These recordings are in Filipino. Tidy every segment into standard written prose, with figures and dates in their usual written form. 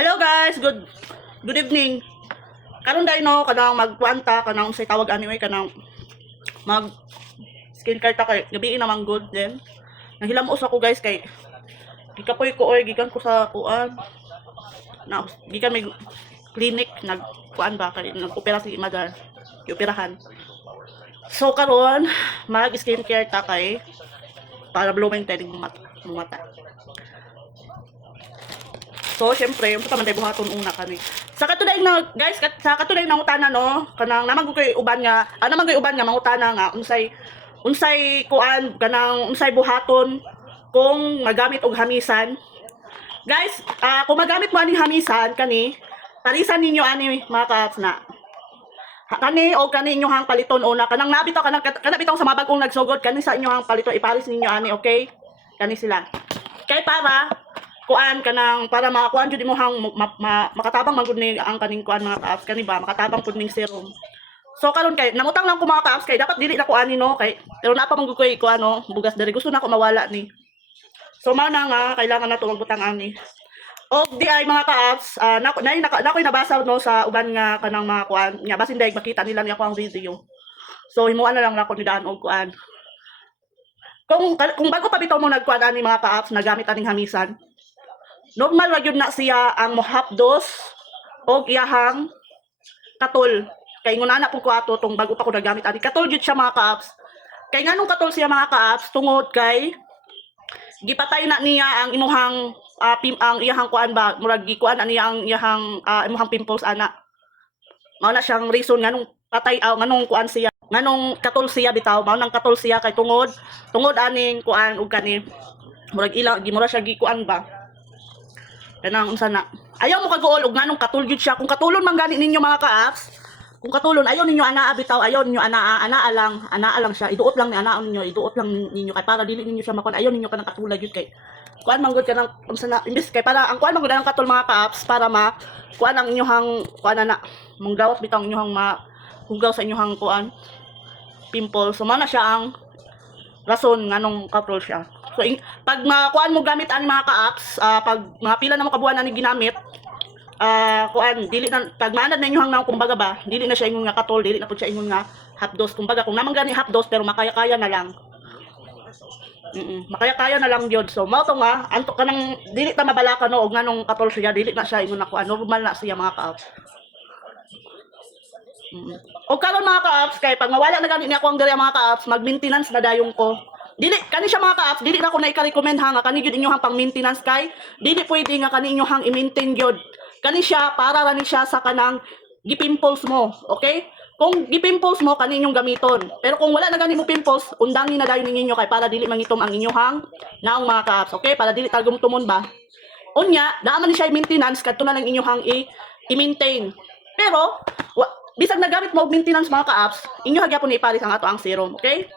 Hello guys, good evening. Karon dai no kanang magkuanta kanang say tawag anyway kanang mag skincare ta kay gabi naman good then. Naghilamos ako guys kay gikapoy ko or gikan ko sa kuan. Na gikan may clinic nagkuan ba kay nag-opera si Madar. Gioperahan. So karon mag skincare ta kay para blowing tayong mata. So, syempre, yung taman tayo buhaton una kami. Sa katuday na, guys, sa katuday na utana, no, kanang naman ko kay uban nga, naman kay uban nga, mangutana nga, unsay kuan, kanang, unsay buhaton, kung magamit og hamisan. Guys, kung magamit mo aning hamisan, kani, parisan ninyo ani, mga kaps na, kani o kani inyohang paliton una, kanang nabitaw, kanabitaw sa mabagong nagsugod, kani sa inyohang paliton, iparis ninyo ani, okay? Kani sila. Kay para, kuan kanang para makakuan jud imong makatabang man gud ni ang kaning kuan mga ka-apps kani ba makatabang pud ning serum. So karon kay nangutang lang ko mga ka-apps kay dapat dili na kuan ni no kay pero na pa man gud ko kuan no bugas diri gusto na ko mawala ni. So mao na nga kailangan nato magbutang ani. Og di ay mga ka-apps nakoy nabasa no sa uban nga kanang mga kuan nya basin dayeg makita nila ni ako ang video. So himuan na lang nako ni daan og kuan. Kung bago pa bitaw mo nagkuan ani mga ka-apps nagamit aning hamisan. Normal ra gyud na siya ang mohapdos og iyahang katol. Kay ngunana pud ko ato tong bago pa ko nagamit ani. Katol gyud siya mga ka-apps. Kay nganong katol siya mga ka-apps tungod kay gipatay na niya ang imuhang ang iyahang kuan ba murag gikuan ani ang iyahang imuhang pimples ana. Mao na siyang reason nganong patay nganong kuan siya. Nganong katol siya bitaw mao nang katol siya kay tungod aning kuan ug kani murag ilang gimura siya gikuan ba. Kanang unsa na. Ayaw mo kagool og nganong katul gyud siya. Kung katulon man gani ninyo mga ka-apps, kung katulon ayaw ninyo anaa bitaw, ayaw ninyo anaa lang siya. Iduot lang ni anaa ninyo, iduot lang ninyo kay para dili ninyo siya makon. Ayaw ninyo kanang katulad gyud kay kuan man gud kanang unsa na imbis kay para ang kuan man gud ang katul mga ka-apps para kuan ang inyohang kuan na munggawas bitaw inyohang hugaw sa inyohang kuan pimple. So man na siya ang rason nganong katul siya. So, pag makuan mo gamit ani mga ka-apps, pag mga pila na mo kabuan ani ginamit, kuan dili na pag manad na inyo hang kumbaga ba, dili na siya ingon nga katol, dili na pud siya ingon nga hapdos. Kumbaga kung naman gani hapdos pero makaya-kaya na lang. Makaya-kaya na lang gyud. So, mao to nga anto kanang dili ta mabalaka no og nganong katol siya, dili na siya ingon na kuan, normal na siya mga ka-apps. O karon mga ka-apps kay pag mawala na gani ni ako ang diri mga ka-apps, mag-maintenance na dayon ko. Dili kani siya mga ka-apps, dili na ko na i-recommend ha nga kani gyud inyohang pang maintenance kay dili pwede nga kani inyohang i-maintain gyud. Kani siya para ra ni siya sa kanang gipimples mo, okay? Kung gipimples mo kani inyong gamiton. Pero kung wala na gani mo pimples, undangin na dayon ninyo kay para dili mangitom ang inyohang naong mga ka-apps, okay? Para dili tagumtumon ba. Unya, naa man ni siya i-maintenance kadto na lang inyohang i-maintain. Pero bisag nagamit mo og maintenance mga ka-apps, inyo hagyapon ni ipares ang ato ang serum, okay?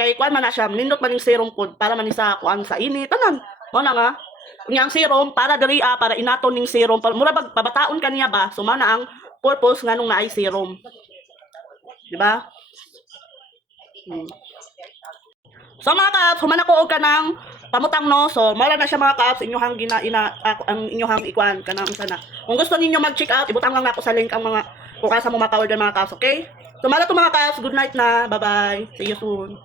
Kay kuan man na siya, nindot man yung serum pod para man sa kuan sa init tanan. Mo na nga. Unya ang serum para diri para inaton ning serum mura bag pabataon kaniya ba? So mao na ang purpose nganong naay serum. Di ba? So mga ka-apps, human ako og kanang pamutang no. So mao na siya mga ka-apps inyohang ang inyohang ikuan kanang sana. Kung gusto ninyo mag-check out, ibutang lang nako sa link ang mga kung asa mo maka-order mga ka-apps, okay? So mala to mga ka-apps, good night na. Bye-bye. See you soon.